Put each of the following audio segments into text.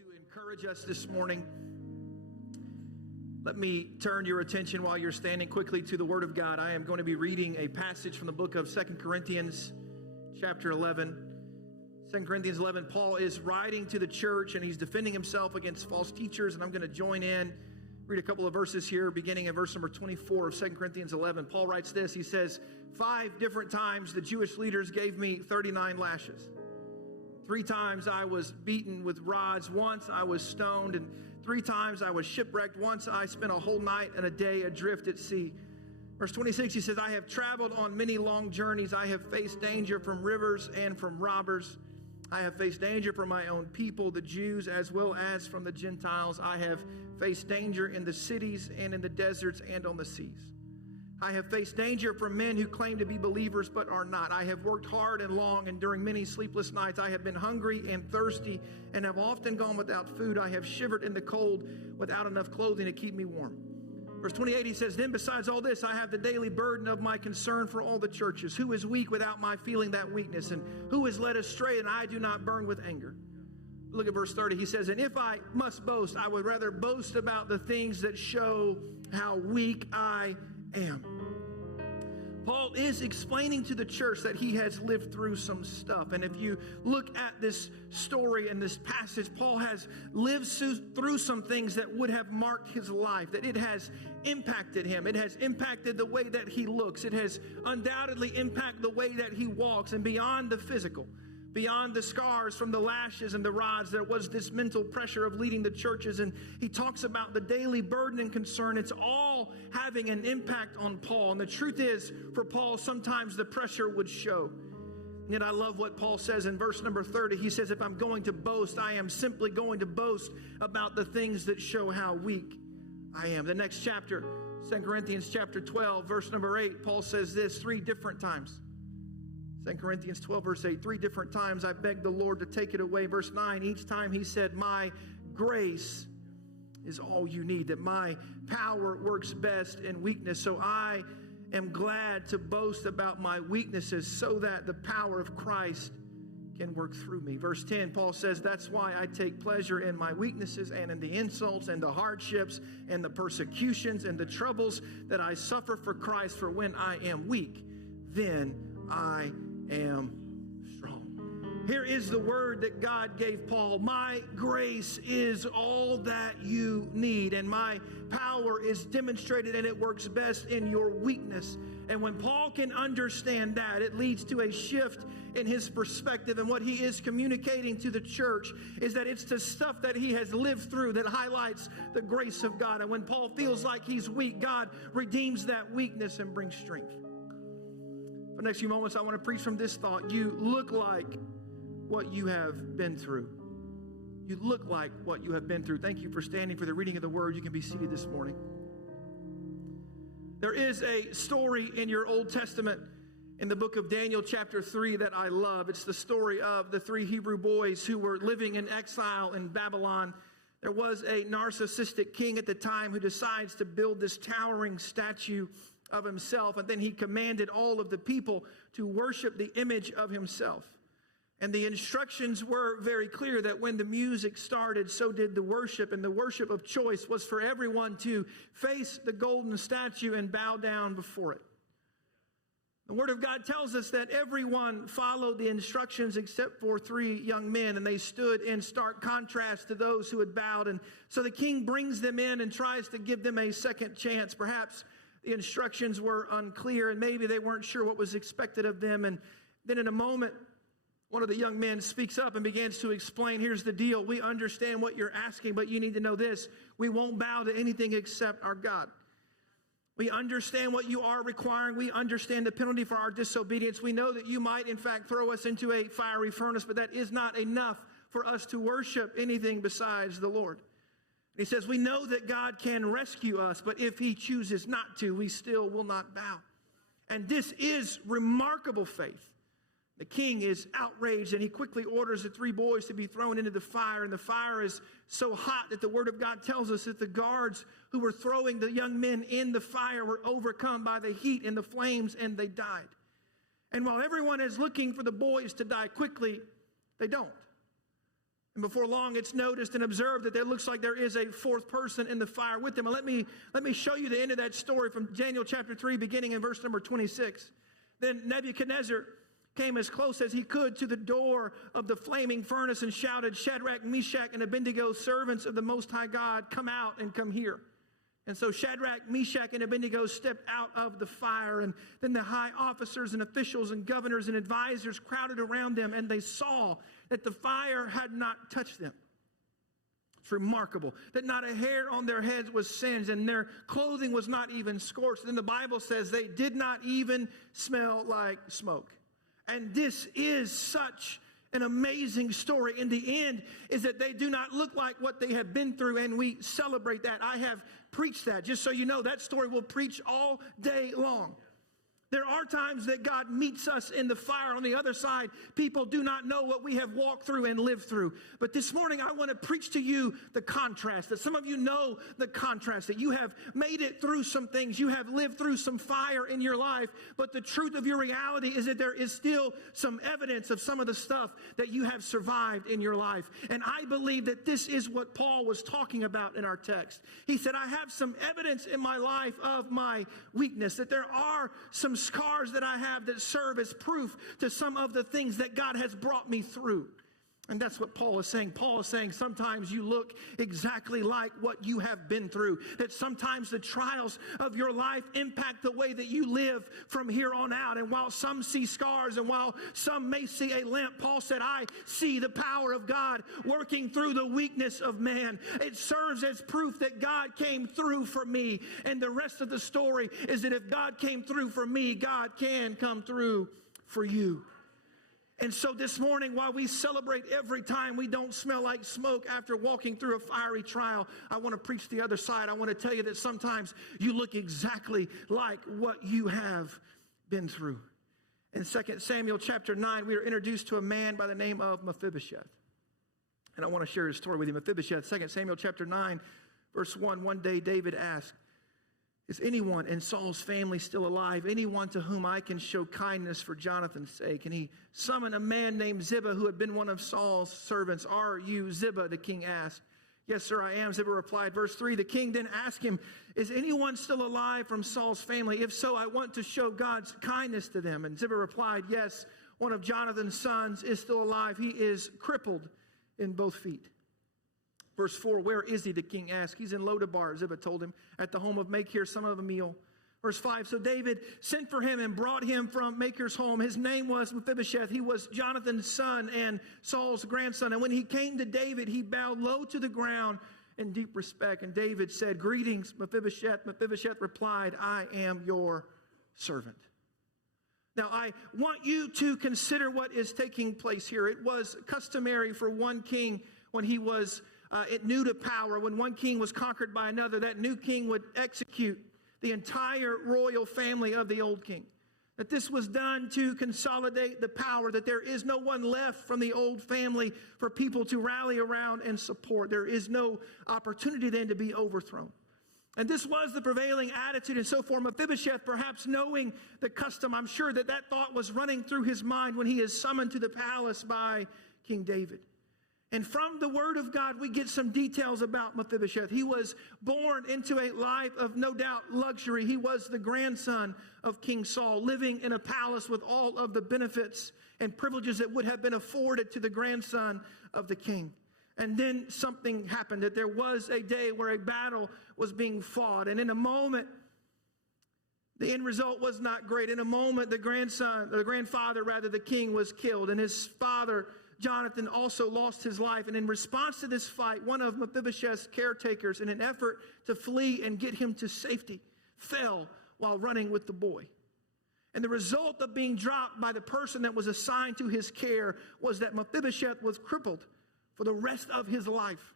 to encourage us this morning. Let me turn your attention while you're standing quickly to the Word of God. I am going to be reading a passage from the book of 2 Corinthians chapter 11. 2 Corinthians 11, Paul is writing to the church and he's defending himself against false teachers, and I'm going to join in, read a couple of verses here, beginning in verse number 24 of 2 Corinthians 11. Paul writes this, he says, 5 different times the Jewish leaders gave me 39 lashes. 3 times I was beaten with rods. Once I was stoned, and 3 times I was shipwrecked. Once I spent a whole night and a day adrift at sea. Verse 26, he says, I have traveled on many long journeys. I have faced danger from rivers and from robbers. I have faced danger from my own people, the Jews, as well as from the Gentiles. I have faced danger in the cities and in the deserts and on the seas. I have faced danger from men who claim to be believers but are not. I have worked hard and long, and during many sleepless nights I have been hungry and thirsty and have often gone without food. I have shivered in the cold without enough clothing to keep me warm. Verse 28, he says, then besides all this, I have the daily burden of my concern for all the churches. Who is weak without my feeling that weakness? And who is led astray and I do not burn with anger? Look at verse 30. He says, and if I must boast, I would rather boast about the things that show how weak I am. Paul is explaining to the church that he has lived through some stuff. And if you look at this story and this passage, Paul has lived through some things that would have marked his life, that it has impacted him. It has impacted the way that he looks. It has undoubtedly impacted the way that he walks, and beyond the physical. Beyond the scars from the lashes and the rods, there was this mental pressure of leading the churches. And he talks about the daily burden and concern. It's all having an impact on Paul. And the truth is, for Paul, sometimes the pressure would show. And yet I love what Paul says in verse number 30. He says, if I'm going to boast, I am simply going to boast about the things that show how weak I am. The next chapter, 2 Corinthians chapter 12, verse number 8, Paul says this 3 different times. 2 Corinthians 12, verse 8, 3 different times I begged the Lord to take it away. Verse 9, each time he said, my grace is all you need, that my power works best in weakness. So I am glad to boast about my weaknesses so that the power of Christ can work through me. Verse 10, Paul says, that's why I take pleasure in my weaknesses and in the insults and the hardships and the persecutions and the troubles that I suffer for Christ. For when I am weak, then I am strong. Here is the word that God gave Paul. My grace is all that you need, and my power is demonstrated, and it works best in your weakness. And when Paul can understand that, it leads to a shift in his perspective. And what he is communicating to the church is that it's the stuff that he has lived through that highlights the grace of God. And when Paul feels like he's weak, God redeems that weakness and brings strength. For the next few moments, I want to preach from this thought. You look like what you have been through. You look like what you have been through. Thank you for standing for the reading of the word. You can be seated this morning. There is a story in your Old Testament in the book of Daniel chapter 3 that I love. It's the story of the 3 Hebrew boys who were living in exile in Babylon. There was a narcissistic king at the time who decides to build this towering statue of himself, and then he commanded all of the people to worship the image of himself. And the instructions were very clear that when the music started, so did the worship, and the worship of choice was for everyone to face the golden statue and bow down before it. The Word of God tells us that everyone followed the instructions except for 3 young men, and they stood in stark contrast to those who had bowed. And so the king brings them in and tries to give them a second chance. Perhaps the instructions were unclear, and maybe they weren't sure what was expected of them. And then in a moment, one of the young men speaks up and begins to explain, here's the deal. We understand what you're asking, but you need to know this. We won't bow to anything except our God. We understand what you are requiring. We understand the penalty for our disobedience. We know that you might, in fact, throw us into a fiery furnace, but that is not enough for us to worship anything besides the Lord. He says, we know that God can rescue us, but if he chooses not to, we still will not bow. And this is remarkable faith. The king is outraged, and he quickly orders the 3 boys to be thrown into the fire. And the fire is so hot that the Word of God tells us that the guards who were throwing the young men in the fire were overcome by the heat and the flames, and they died. And while everyone is looking for the boys to die quickly, they don't. And before long, it's noticed and observed that there looks like there is a fourth person in the fire with them. And let me show you the end of that story from Daniel chapter 3, beginning in verse number 26. Then Nebuchadnezzar came as close as he could to the door of the flaming furnace and shouted, Shadrach, Meshach, and Abednego, servants of the Most High God, come out and come here. And so Shadrach, Meshach, and Abednego stepped out of the fire. And then the high officers and officials and governors and advisors crowded around them, and they saw that the fire had not touched them. It's remarkable that not a hair on their heads was singed, and their clothing was not even scorched. And the Bible says they did not even smell like smoke. And this is such an amazing story. In the end is that they do not look like what they have been through, and we celebrate that. I have preached that. Just so you know, that story will preach all day long. There are times that God meets us in the fire on the other side. People do not know what we have walked through and lived through. But this morning, I want to preach to you the contrast, that some of you know the contrast, that you have made it through some things. You have lived through some fire in your life. But the truth of your reality is that there is still some evidence of some of the stuff that you have survived in your life. And I believe that this is what Paul was talking about in our text. He said, I have some evidence in my life of my weakness, that there are some scars that I have that serve as proof to some of the things that God has brought me through. And that's what Paul is saying. Paul is saying sometimes you look exactly like what you have been through. That sometimes the trials of your life impact the way that you live from here on out. And while some see scars and while some may see a limp, Paul said, I see the power of God working through the weakness of man. It serves as proof that God came through for me. And the rest of the story is that if God came through for me, God can come through for you. And so this morning, while we celebrate every time we don't smell like smoke after walking through a fiery trial, I want to preach the other side. I want to tell you that sometimes you look exactly like what you have been through. In 2 Samuel chapter 9, we are introduced to a man by the name of Mephibosheth. And I want to share his story with you. Mephibosheth, 2 Samuel chapter 9, verse 1, one day David asked, is anyone in Saul's family still alive? Anyone to whom I can show kindness for Jonathan's sake? And he summoned a man named Ziba who had been one of Saul's servants. Are you Ziba? The king asked. Yes, sir, I am, Ziba replied. Verse 3, the king then asked him, is anyone still alive from Saul's family? If so, I want to show God's kindness to them. And Ziba replied, yes, one of Jonathan's sons is still alive. He is crippled in both feet. Verse 4, where is he? The king asked. He's in Lodabar, Ziba told him, at the home of Machir, son of Ammiel. Verse 5, so David sent for him and brought him from Machir's home. His name was Mephibosheth. He was Jonathan's son and Saul's grandson. And when he came to David, he bowed low to the ground in deep respect. And David said, greetings, Mephibosheth. Mephibosheth replied, I am your servant. Now, I want you to consider what is taking place here. It was customary for one king when he was new to power, when one king was conquered by another, that new king would execute the entire royal family of the old king. That this was done to consolidate the power, that there is no one left from the old family for people to rally around and support. There is no opportunity then to be overthrown. And this was the prevailing attitude. And so for Mephibosheth, perhaps knowing the custom, I'm sure that that thought was running through his mind when he is summoned to the palace by King David. And from the word of God, we get some details about Mephibosheth. He was born into a life of no doubt luxury. He was the grandson of King Saul, living in a palace with all of the benefits and privileges that would have been afforded to the grandson of the king. And then something happened, that there was a day where a battle was being fought. And in a moment, the end result was not great. In a moment, the grandfather, the king was killed. And his father, Jonathan, also lost his life. And in response to this fight, one of Mephibosheth's caretakers, in an effort to flee and get him to safety, fell while running with the boy. And the result of being dropped by the person that was assigned to his care was that Mephibosheth was crippled for the rest of his life.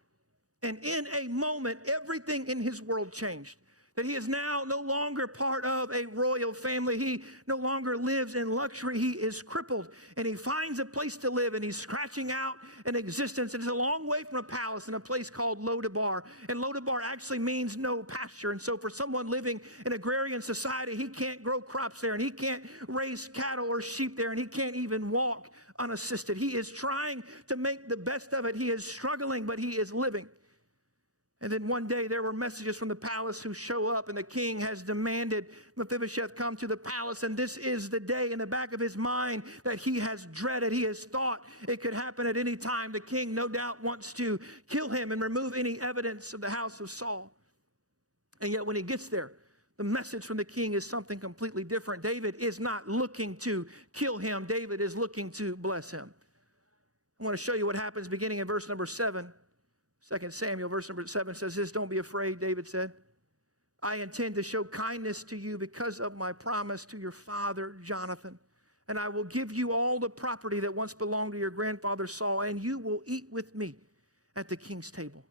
And in a moment, everything in his world changed. That he is now no longer part of a royal family. He no longer lives in luxury. He is crippled, and he finds a place to live, and he's scratching out an existence. And it's a long way from a palace in a place called Lodabar. And Lodabar actually means no pasture. And so for someone living in agrarian society, he can't grow crops there, and he can't raise cattle or sheep there, and he can't even walk unassisted. He is trying to make the best of it. He is struggling, but he is living. And then one day there were messages from the palace who show up, and the king has demanded Mephibosheth come to the palace. And this is the day in the back of his mind that he has dreaded. He has thought it could happen at any time. The king no doubt wants to kill him and remove any evidence of the house of Saul. And yet when he gets there, the message from the king is something completely different. David is not looking to kill him. David is looking to bless him. I want to show you what happens beginning in verse number 7. 2 Samuel, verse number 7 says this, "Don't be afraid," David said. "I intend to show kindness to you because of my promise to your father Jonathan. And I will give you all the property that once belonged to your grandfather Saul, and you will eat with me at the king's table."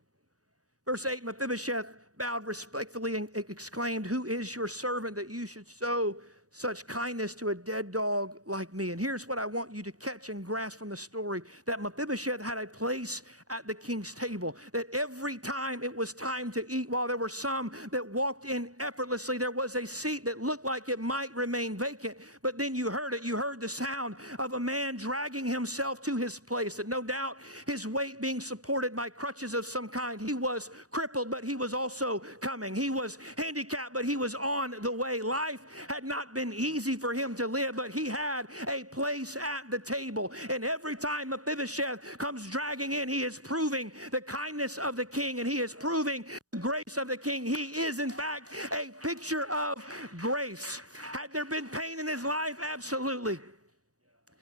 Verse 8, Mephibosheth bowed respectfully and exclaimed, "Who is your servant that you should show such kindness to a dead dog like me?" And here's what I want you to catch and grasp from the story, that Mephibosheth had a place at the king's table, that every time it was time to eat, while there were some that walked in effortlessly, there was a seat that looked like it might remain vacant, but then you heard it. You heard the sound of a man dragging himself to his place, that no doubt his weight being supported by crutches of some kind. He was crippled, but he was also coming. He was handicapped, but he was on the way. Life had not been easy for him to live, but he had a place at the table. And every time Mephibosheth comes dragging in, he is proving the kindness of the king, and he is proving the grace of the king. He is, in fact, a picture of grace. Had there been pain in his life? Absolutely.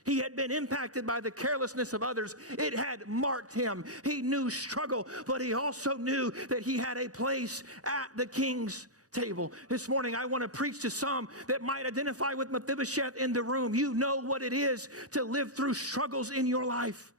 He had been impacted by the carelessness of others. It had marked him. He knew struggle, but he also knew that he had a place at the king's table. This morning, I want to preach to some that might identify with Mephibosheth in the room. You know what it is to live through struggles in your life.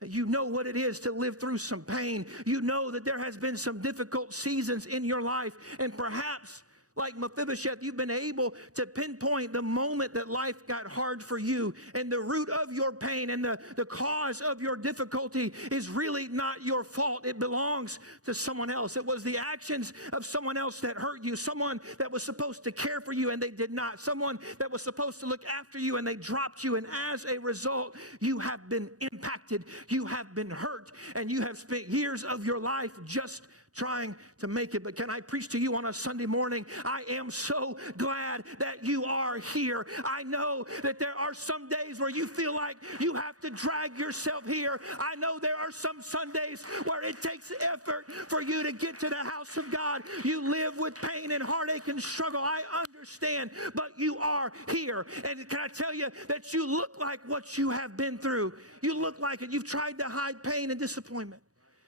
You know what it is to live through some pain. You know that there has been some difficult seasons in your life, and perhaps like Mephibosheth, you've been able to pinpoint the moment that life got hard for you, and the root of your pain and the cause of your difficulty is really not your fault. It belongs to someone else. It was the actions of someone else that hurt you, someone that was supposed to care for you and they did not, someone that was supposed to look after you and they dropped you, and as a result, you have been impacted, you have been hurt, and you have spent years of your life just trying to make it. But can I preach to you on a Sunday morning? I am so glad that you are here. I know that there are some days where you feel like you have to drag yourself here. I know there are some Sundays where it takes effort for you to get to the house of God. You live with pain and heartache and struggle. I understand, but you are here. And can I tell you that you look like what you have been through? You look like it. You've tried to hide pain and disappointment.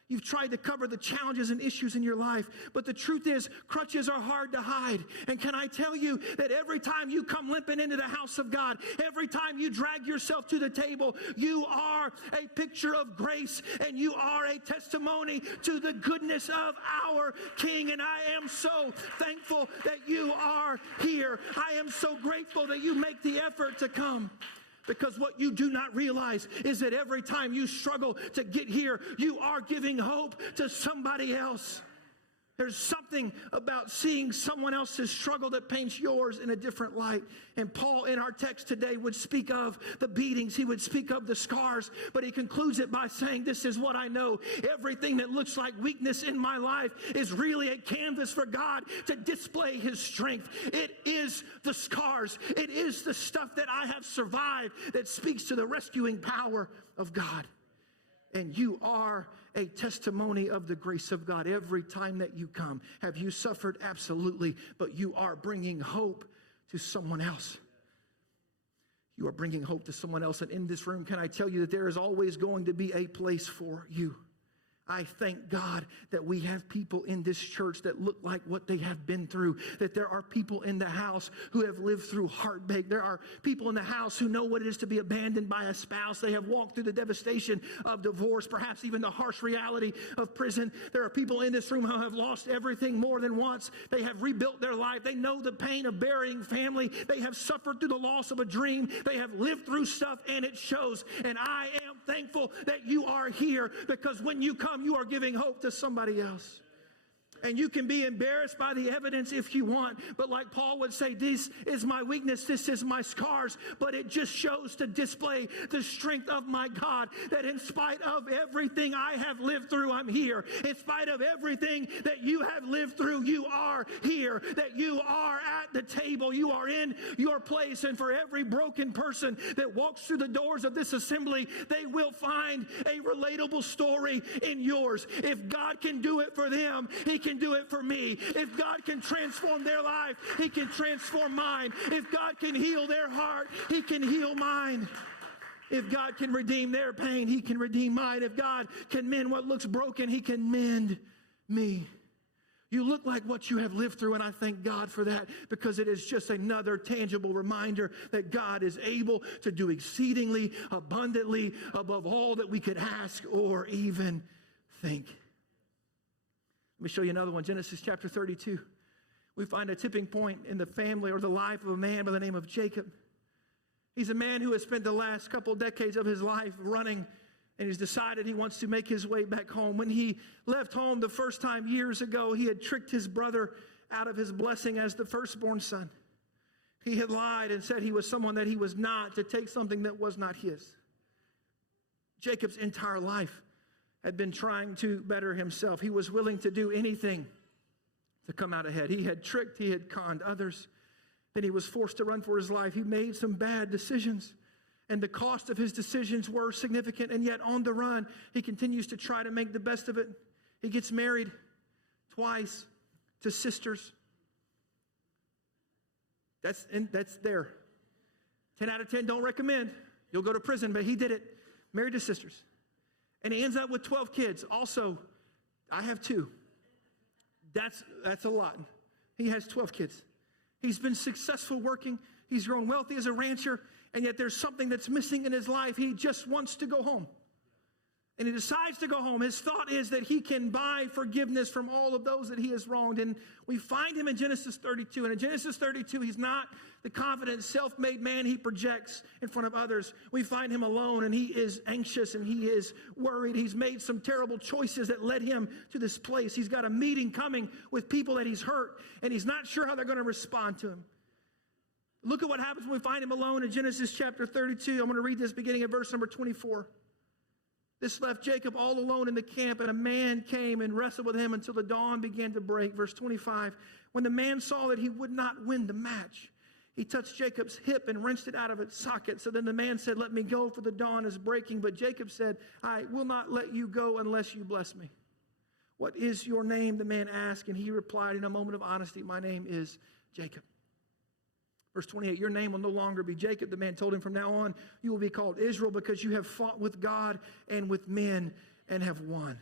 You've tried to cover the challenges and issues in your life. But the truth is, crutches are hard to hide. And can I tell you that every time you come limping into the house of God, every time you drag yourself to the table, you are a picture of grace, and you are a testimony to the goodness of our King. And I am so thankful that you are here. I am so grateful that you make the effort to come. Because what you do not realize is that every time you struggle to get here, you are giving hope to somebody else. There's something about seeing someone else's struggle that paints yours in a different light. And Paul, in our text today, would speak of the beatings. He would speak of the scars. But he concludes it by saying, this is what I know. Everything that looks like weakness in my life is really a canvas for God to display his strength. It is the scars. It is the stuff that I have survived that speaks to the rescuing power of God. And you are a testimony of the grace of God every time that you come. Have you suffered? Absolutely. But you are bringing hope to someone else. You are bringing hope to someone else. And in this room, can I tell you that there is always going to be a place for you? I thank God that we have people in this church that look like what they have been through, that there are people in the house who have lived through heartbreak. There are people in the house who know what it is to be abandoned by a spouse. They have walked through the devastation of divorce, perhaps even the harsh reality of prison. There are people in this room who have lost everything more than once. They have rebuilt their life. They know the pain of burying family. They have suffered through the loss of a dream. They have lived through stuff, and it shows. And I am thankful that you are here, because when you come, you are giving hope to somebody else. And you can be embarrassed by the evidence if you want. But like Paul would say, this is my weakness, this is my scars. But it just shows to display the strength of my God, that in spite of everything I have lived through, I'm here. In spite of everything that you have lived through, you are here. That you are at the table. You are in your place. And for every broken person that walks through the doors of this assembly, they will find a relatable story in yours. If God can do it for them, He can do it for me. If God can transform their life, He can transform mine. If God can heal their heart, He can heal mine. If God can redeem their pain, He can redeem mine. If God can mend what looks broken, He can mend me. You look like what you have lived through, and I thank God for that, because it is just another tangible reminder that God is able to do exceedingly abundantly above all that we could ask or even think. Let me show you another one. Genesis chapter 32. We find a tipping point in the family or the life of a man by the name of Jacob. He's a man who has spent the last couple decades of his life running, and he's decided he wants to make his way back home. When he left home the first time years ago, he had tricked his brother out of his blessing as the firstborn son. He had lied and said he was someone that he was not, to take something that was not his. Jacob's entire life had been trying to better himself. He was willing to do anything to come out ahead. He had tricked, he had conned others. Then he was forced to run for his life. He made some bad decisions, and the cost of his decisions were significant. And yet on the run, he continues to try to make the best of it. He gets married twice to sisters. That's there. 10 out of 10 don't recommend. You'll go to prison, but he did it. Married to sisters. And he ends up with 12 kids. Also, I have 2. That's a lot. He has 12 kids. He's been successful working. He's grown wealthy as a rancher. And yet there's something that's missing in his life. He just wants to go home. And he decides to go home. His thought is that he can buy forgiveness from all of those that he has wronged. And we find him in Genesis 32. And in Genesis 32, he's not the confident, self-made man he projects in front of others. We find him alone, and he is anxious, and he is worried. He's made some terrible choices that led him to this place. He's got a meeting coming with people that he's hurt, and he's not sure how they're going to respond to him. Look at what happens when we find him alone in Genesis chapter 32. I'm going to read this beginning at verse number 24. This left Jacob all alone in the camp, and a man came and wrestled with him until the dawn began to break. Verse 25, when the man saw that he would not win the match, he touched Jacob's hip and wrenched it out of its socket. So then the man said, let me go, for the dawn is breaking. But Jacob said, I will not let you go unless you bless me. What is your name? The man asked, and he replied in a moment of honesty, my name is Jacob. Verse 28, your name will no longer be Jacob. The man told him, from now on, you will be called Israel, because you have fought with God and with men and have won.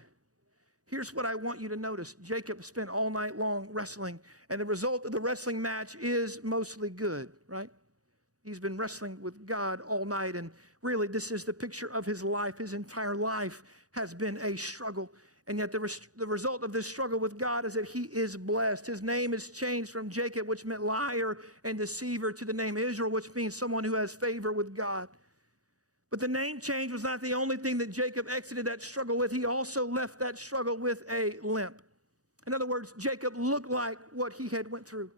Here's what I want you to notice. Jacob spent all night long wrestling, and the result of the wrestling match is mostly good, right? He's been wrestling with God all night, and really this is the picture of his life. His entire life has been a struggle. And yet the result of this struggle with God is that he is blessed. His name is changed from Jacob, which meant liar and deceiver, to the name Israel, which means someone who has favor with God. But the name change was not the only thing that Jacob exited that struggle with. He also left that struggle with a limp. In other words, Jacob looked like what he had went through.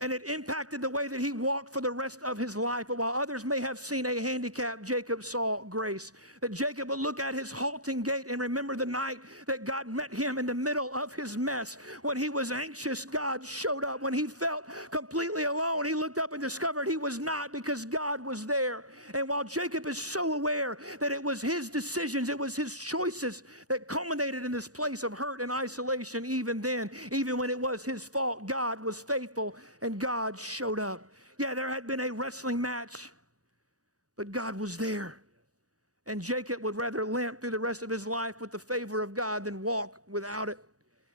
And it impacted the way that he walked for the rest of his life. But while others may have seen a handicap, Jacob saw grace. That Jacob would look at his halting gait and remember the night that God met him in the middle of his mess. When he was anxious, God showed up. When he felt completely alone, he looked up and discovered he was not, because God was there. And while Jacob is so aware that it was his decisions, it was his choices that culminated in this place of hurt and isolation, even then, even when it was his fault, God was faithful and God showed up. Yeah, there had been a wrestling match, but God was there. And Jacob would rather limp through the rest of his life with the favor of God than walk without it.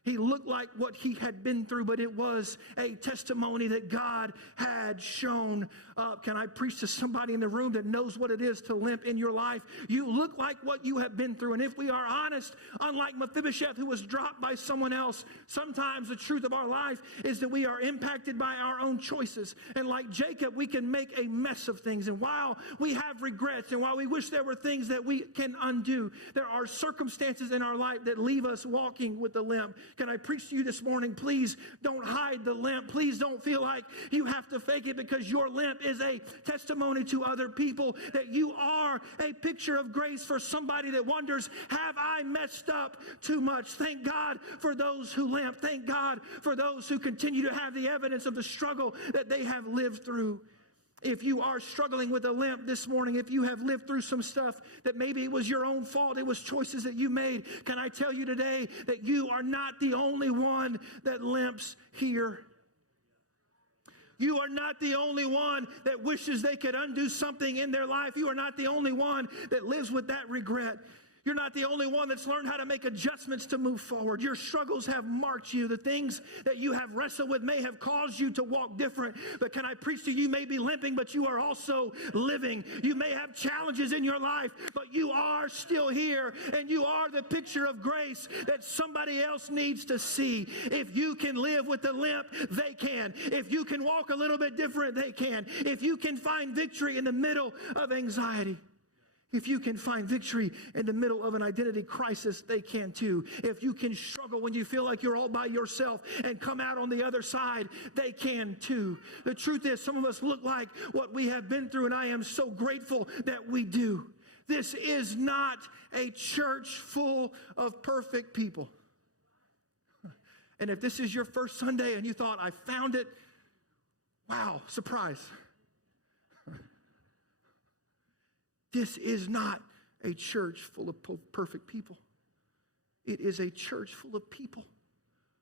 He looked like what he had been through, but it was a testimony that God had shown up. Can I preach to somebody in the room that knows what it is to limp in your life? You look like what you have been through. And if we are honest, unlike Mephibosheth, who was dropped by someone else, sometimes the truth of our life is that we are impacted by our own choices. And like Jacob, we can make a mess of things. And while we have regrets and while we wish there were things that we can undo, there are circumstances in our life that leave us walking with a limp. Can I preach to you this morning? Please don't hide the limp. Please don't feel like you have to fake it, because your limp is a testimony to other people that you are a picture of grace for somebody that wonders, have I messed up too much? Thank God for those who limp. Thank God for those who continue to have the evidence of the struggle that they have lived through. If you are struggling with a limp this morning, if you have lived through some stuff that maybe it was your own fault, it was choices that you made, can I tell you today that you are not the only one that limps here? You are not the only one that wishes they could undo something in their life. You are not the only one that lives with that regret. You're not the only one that's learned how to make adjustments to move forward. Your struggles have marked you. The things that you have wrestled with may have caused you to walk different. But can I preach to you? You may be limping, but you are also living. You may have challenges in your life, but you are still here. And you are the picture of grace that somebody else needs to see. If you can live with the limp, they can. If you can walk a little bit different, they can. If you can find victory in the middle of anxiety, if you can find victory in the middle of an identity crisis, they can too. If you can struggle when you feel like you're all by yourself and come out on the other side, they can too. The truth is, some of us look like what we have been through, and I am so grateful that we do. This is not a church full of perfect people. And if this is your first Sunday and you thought, I found it, wow, surprise. This is not a church full of perfect people. It is a church full of people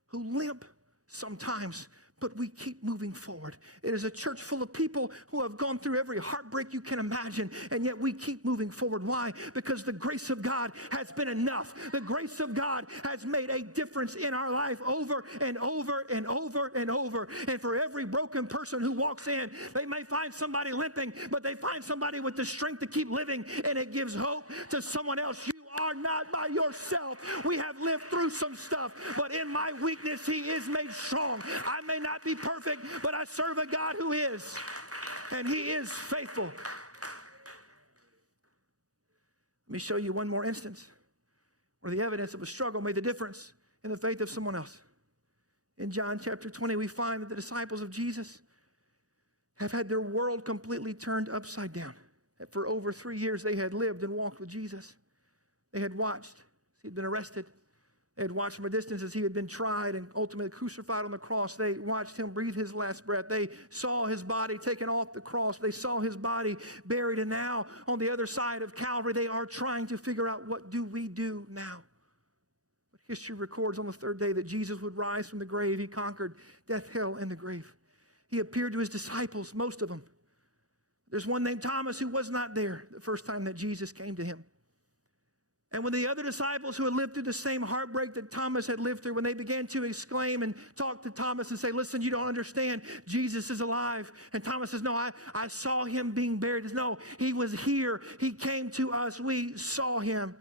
who limp sometimes, but we keep moving forward. It is a church full of people who have gone through every heartbreak you can imagine, and yet we keep moving forward. Why? Because the grace of God has been enough. The grace of God has made a difference in our life over and over and over and over. And for every broken person who walks in, they may find somebody limping, but they find somebody with the strength to keep living, and it gives hope to someone else. You are not by yourself. We have lived through some stuff, but in my weakness, He is made strong. I may not be perfect, but I serve a God who is, and He is faithful. Let me show you one more instance where the evidence of a struggle made the difference in the faith of someone else. In John chapter 20, we find that the disciples of Jesus have had their world completely turned upside down. That for over 3 years, they had lived and walked with Jesus. They had watched as He had been arrested. They had watched from a distance as He had been tried and ultimately crucified on the cross. They watched Him breathe His last breath. They saw His body taken off the cross. They saw His body buried. And now, on the other side of Calvary, they are trying to figure out, what do we do now? But history records on the third day that Jesus would rise from the grave. He conquered death, hell, and the grave. He appeared to His disciples, most of them. There's one named Thomas who was not there the first time that Jesus came to him. And when the other disciples who had lived through the same heartbreak that Thomas had lived through, when they began to exclaim and talk to Thomas and say, listen, you don't understand, Jesus is alive. And Thomas says, no, I saw Him being buried. He says, no, He was here. He came to us. We saw Him.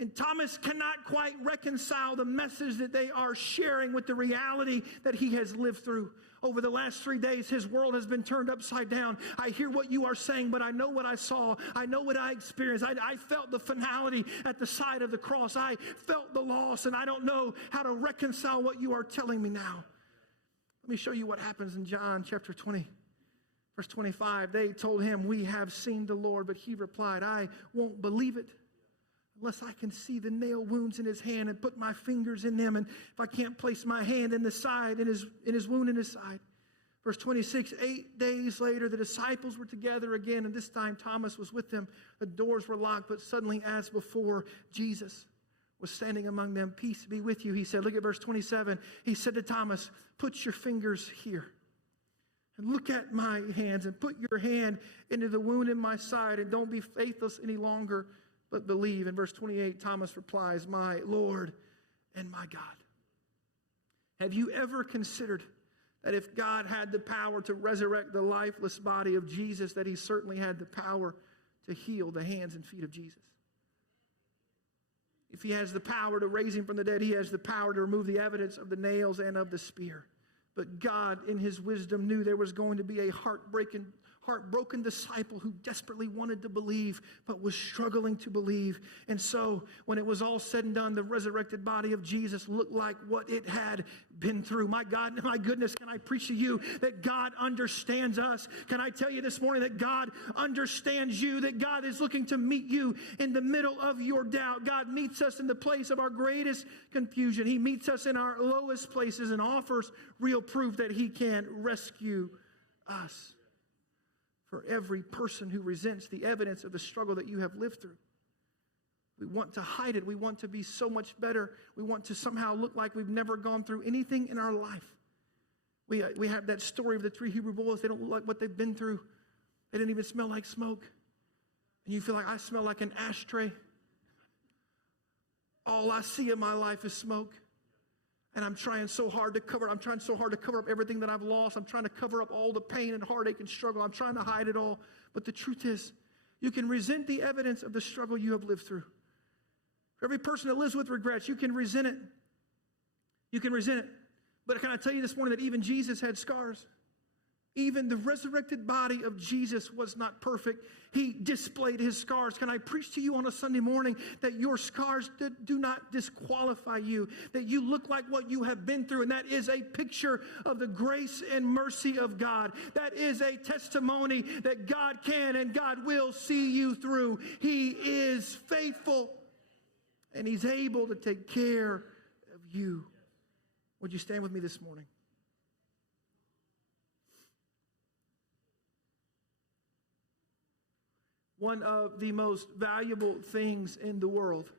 And Thomas cannot quite reconcile the message that they are sharing with the reality that he has lived through. Over the last 3 days, his world has been turned upside down. I hear what you are saying, but I know what I saw. I know what I experienced. I felt the finality at the side of the cross. I felt the loss, and I don't know how to reconcile what you are telling me now. Let me show you what happens in John chapter 20, verse 25. They told Him, we have seen the Lord, but He replied, I won't believe it unless I can see the nail wounds in His hand and put my fingers in them, and if I can't place my hand in the side, in his wound in His side. Verse 26, 8 days later, the disciples were together again, and this time Thomas was with them. The doors were locked, but suddenly, as before, Jesus was standing among them. Peace be with you, He said. Look at verse 27. He said to Thomas, put your fingers here And look at my hands and put your hand into the wound in my side and don't be faithless any longer, but believe. In verse 28, Thomas replies, my Lord and my God. Have you ever considered that if God had the power to resurrect the lifeless body of Jesus, that he certainly had the power to heal the hands and feet of Jesus? If he has the power to raise him from the dead, he has the power to remove the evidence of the nails and of the spear. But God, in his wisdom, knew there was going to be a heartbroken disciple who desperately wanted to believe, but was struggling to believe. And so, when it was all said and done, the resurrected body of Jesus looked like what it had been through. My God, my goodness, can I preach to you that God understands us? Can I tell you this morning that God understands you, that God is looking to meet you in the middle of your doubt. God meets us in the place of our greatest confusion. He meets us in our lowest places and offers real proof that he can rescue us. For every person who resents the evidence of the struggle that you have lived through, we want to hide it. We want to be so much better. We want to somehow look like we've never gone through anything in our life. We have that story of the 3 Hebrew boys. They don't look like what they've been through. They didn't even smell like smoke. And you feel like, I smell like an ashtray. All I see in my life is smoke. And I'm trying so hard to cover up everything that I've lost. I'm trying to cover up all the pain and heartache and struggle. I'm trying to hide it all. But the truth is, you can resent the evidence of the struggle you have lived through. For every person that lives with regrets, you can resent it. You can resent it. But can I tell you this morning that even Jesus had scars? Even the resurrected body of Jesus was not perfect. He displayed his scars. Can I preach to you on a Sunday morning that your scars do not disqualify you, that you look like what you have been through, and that is a picture of the grace and mercy of God. That is a testimony that God can and God will see you through. He is faithful, and he's able to take care of you. Would you stand with me this morning? One of the most valuable things in the world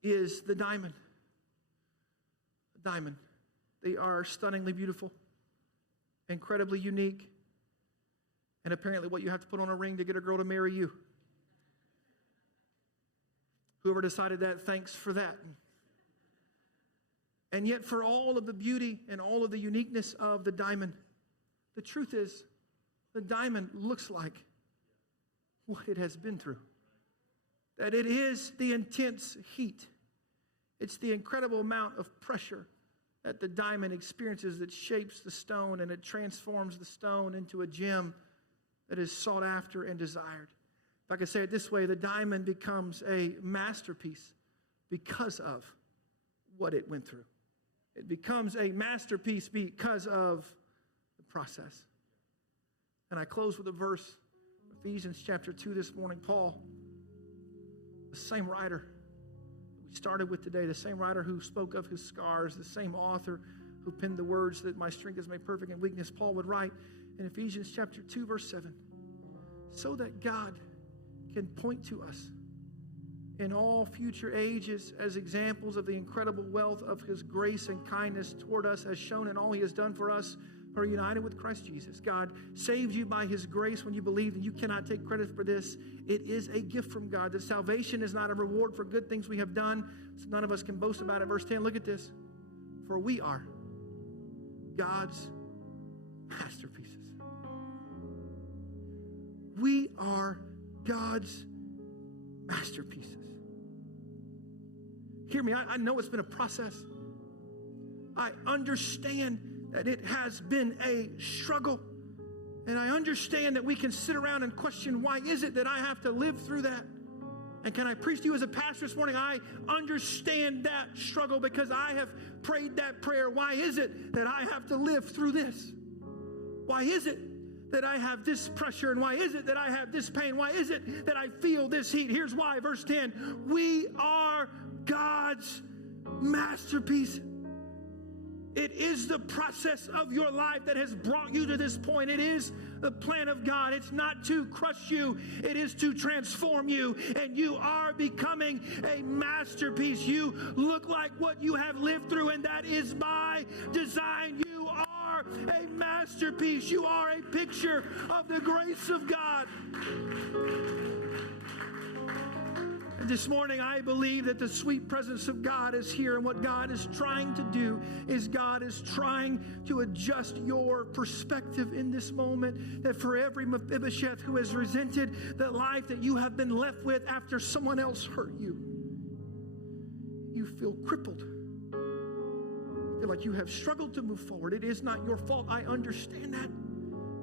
is the diamond. A diamond. They are stunningly beautiful, incredibly unique, and apparently what you have to put on a ring to get a girl to marry you. Whoever decided that, thanks for that. And yet for all of the beauty and all of the uniqueness of the diamond, the truth is the diamond looks like what it has been through. That it is the intense heat. It's the incredible amount of pressure that the diamond experiences that shapes the stone, and it transforms the stone into a gem that is sought after and desired. If I could say it this way, the diamond becomes a masterpiece because of what it went through. It becomes a masterpiece because of the process. And I close with a verse, Ephesians chapter 2 this morning. Paul, the same writer we started with today, the same writer who spoke of his scars, the same author who penned the words that my strength is made perfect in weakness, Paul would write in Ephesians chapter 2 verse 7, so that God can point to us in all future ages as examples of the incredible wealth of his grace and kindness toward us, as shown in all he has done for us who are united with Christ Jesus. God saved you by his grace when you believed, and you cannot take credit for this. It is a gift from God. That salvation is not a reward for good things we have done, so none of us can boast about it. Verse 10, look at this. For we are God's masterpieces. We are God's masterpieces. Hear me, I know it's been a process. I understand that it has been a struggle. And I understand that we can sit around and question, why is it that I have to live through that? And can I preach to you as a pastor this morning? I understand that struggle because I have prayed that prayer. Why is it that I have to live through this? Why is it that I have this pressure? And why is it that I have this pain? Why is it that I feel this heat? Here's why. Verse 10, we are God's masterpiece. It is the process of your life that has brought you to this point. It is the plan of God. It's not to crush you. It is to transform you. And you are becoming a masterpiece. You look like what you have lived through, and that is by design. You are a masterpiece. You are a picture of the grace of God. And this morning, I believe that the sweet presence of God is here. And what God is trying to do is God is trying to adjust your perspective in this moment. That for every Mephibosheth who has resented the life that you have been left with after someone else hurt you, you feel crippled. You feel like you have struggled to move forward. It is not your fault. I understand that.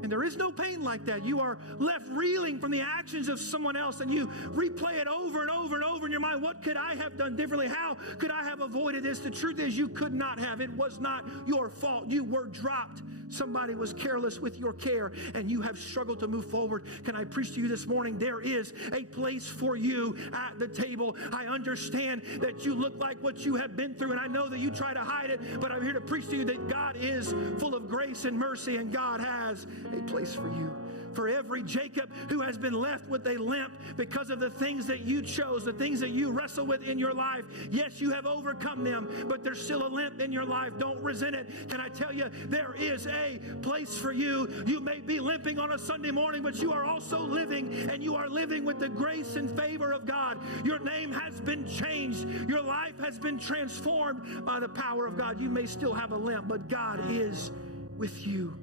And there is no pain like that. You are left reeling from the actions of someone else, and you replay it over and over and over in your mind. What could I have done differently? How could I have avoided this? The truth is you could not have. It was not your fault. You were dropped. Somebody was careless with your care, and you have struggled to move forward. Can I preach to you this morning? There is a place for you at the table. I understand that you look like what you have been through, and I know that you try to hide it, but I'm here to preach to you that God is full of grace and mercy, and God has a place for you. For every Jacob who has been left with a limp because of the things that you chose, the things that you wrestle with in your life. Yes, you have overcome them, but there's still a limp in your life. Don't resent it. Can I tell you, there is a place for you. You may be limping on a Sunday morning, but you are also living, and you are living with the grace and favor of God. Your name has been changed. Your life has been transformed by the power of God. You may still have a limp, but God is with you.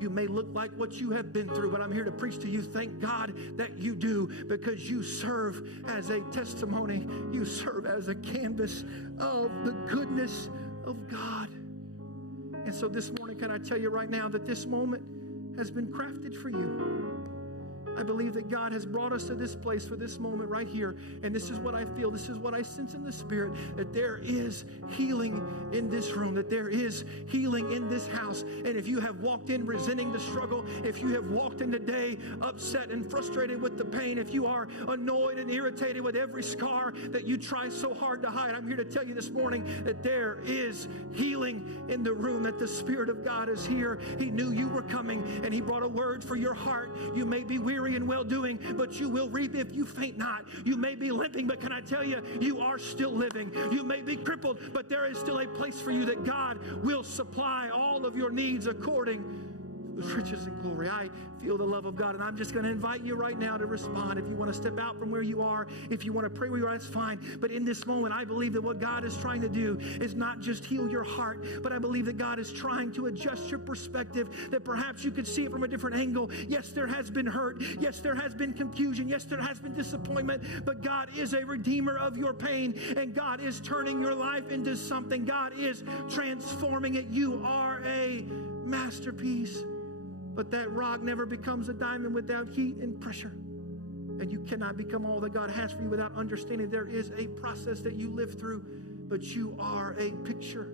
You may look like what you have been through, but I'm here to preach to you. Thank God that you do, because you serve as a testimony. You serve as a canvas of the goodness of God. And so this morning, can I tell you right now that this moment has been crafted for you? I believe that God has brought us to this place for this moment right here. And this is what I feel. This is what I sense in the Spirit, that there is healing in this room, that there is healing in this house. And if you have walked in resenting the struggle, if you have walked in today upset and frustrated with the pain, if you are annoyed and irritated with every scar that you try so hard to hide, I'm here to tell you this morning that there is healing in the room, that the Spirit of God is here. He knew you were coming, and He brought a word for your heart. You may be weary and well-doing, but you will reap if you faint not. You may be limping, but can I tell you, you are still living. You may be crippled, but there is still a place for you, that God will supply all of your needs according to His riches and glory. I feel the love of God, and I'm just going to invite you right now to respond. If you want to step out from where you are, if you want to pray where you are, that's fine. But in this moment, I believe that what God is trying to do is not just heal your heart, but I believe that God is trying to adjust your perspective, that perhaps you could see it from a different angle. Yes, there has been hurt. Yes, there has been confusion. Yes, there has been disappointment, but God is a redeemer of your pain, and God is turning your life into something. God is transforming it. You are a masterpiece. But that rock never becomes a diamond without heat and pressure. And you cannot become all that God has for you without understanding there is a process that you live through. But you are a picture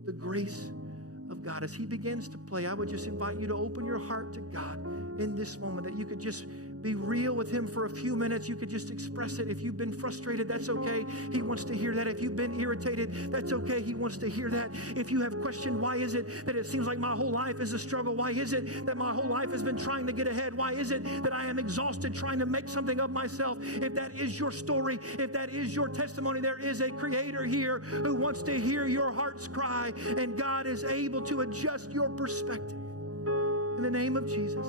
of the grace of God. As He begins to play, I would just invite you to open your heart to God in this moment, that you could just be real with Him for a few minutes. You could just express it. If you've been frustrated, that's okay. He wants to hear that. If you've been irritated, that's okay. He wants to hear that. If you have questioned, why is it that it seems like my whole life is a struggle? Why is it that my whole life has been trying to get ahead? Why is it that I am exhausted trying to make something of myself? If that is your story, if that is your testimony, there is a Creator here who wants to hear your heart's cry, and God is able to adjust your perspective. In the name of Jesus.